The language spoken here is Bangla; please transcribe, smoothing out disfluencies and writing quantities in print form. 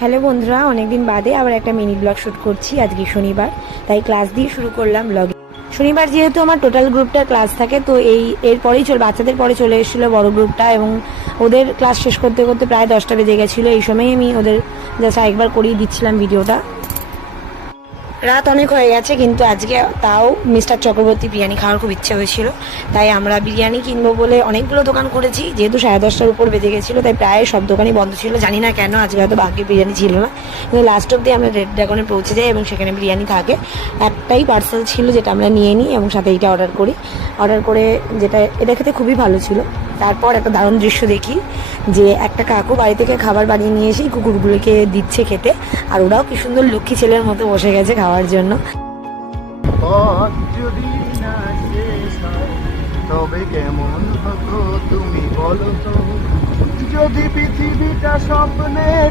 হ্যালো বন্ধুরা, অনেকদিন বাদে আবার একটা মিনি ব্লগ শ্যুট করছি। আজকে শনিবার, তাই ক্লাস দিয়ে শুরু করলাম ব্লগে। শনিবার যেহেতু আমার টোটাল গ্রুপটার ক্লাস থাকে, তো এরপরেই বাচ্চাদের পরে চলে এসেছিলো বড় গ্রুপটা, এবং ওদের ক্লাস শেষ করতে করতে প্রায় 10টা বেজে গেছিলো। এই সময়ই আমি ওদের জাস্ট একবার করিয়ে দিচ্ছিলাম ভিডিওটা। রাত অনেক হয়ে গেছে, কিন্তু আজকে তাও মিস্টার চক্রবর্তী বিরিয়ানি খাওয়ার খুব ইচ্ছে হয়েছিল, তাই আমরা বিরিয়ানি কিনবো বলে অনেকগুলো দোকান করেছি। যেহেতু 10:30টার উপর বেজে গেছিলো, তাই প্রায় সব দোকানই বন্ধ ছিল। জানি না কেন আজকে হয়তো ভাগ্যে বিরিয়ানি ছিল না, কিন্তু লাস্ট অব্দি আমরা রেড ড্রাগনে পৌঁছে যাই এবং সেখানে বিরিয়ানি থাকে। একটাই পার্সেল ছিল যেটা আমরা নিয়ে নিই এবং সাথে এইটা অর্ডার করে এটা খেতে খুবই ভালো ছিল। তারপর একটা দারুণ দৃশ্য দেখি যে একটা কাকু বাড়ি থেকে খাবার বানিয়ে নিয়ে এসেই কুকুরগুলোকে দিচ্ছে খেতে, আর ওরাও কি সুন্দর লক্ষ্মী ছেলের মতো বসে গেছে খাওয়ার জন্য। যদি না শেষ হয় তবে কেমন হতো তুমি বলো তো, যদি পৃথিবীটা স্বপ্নের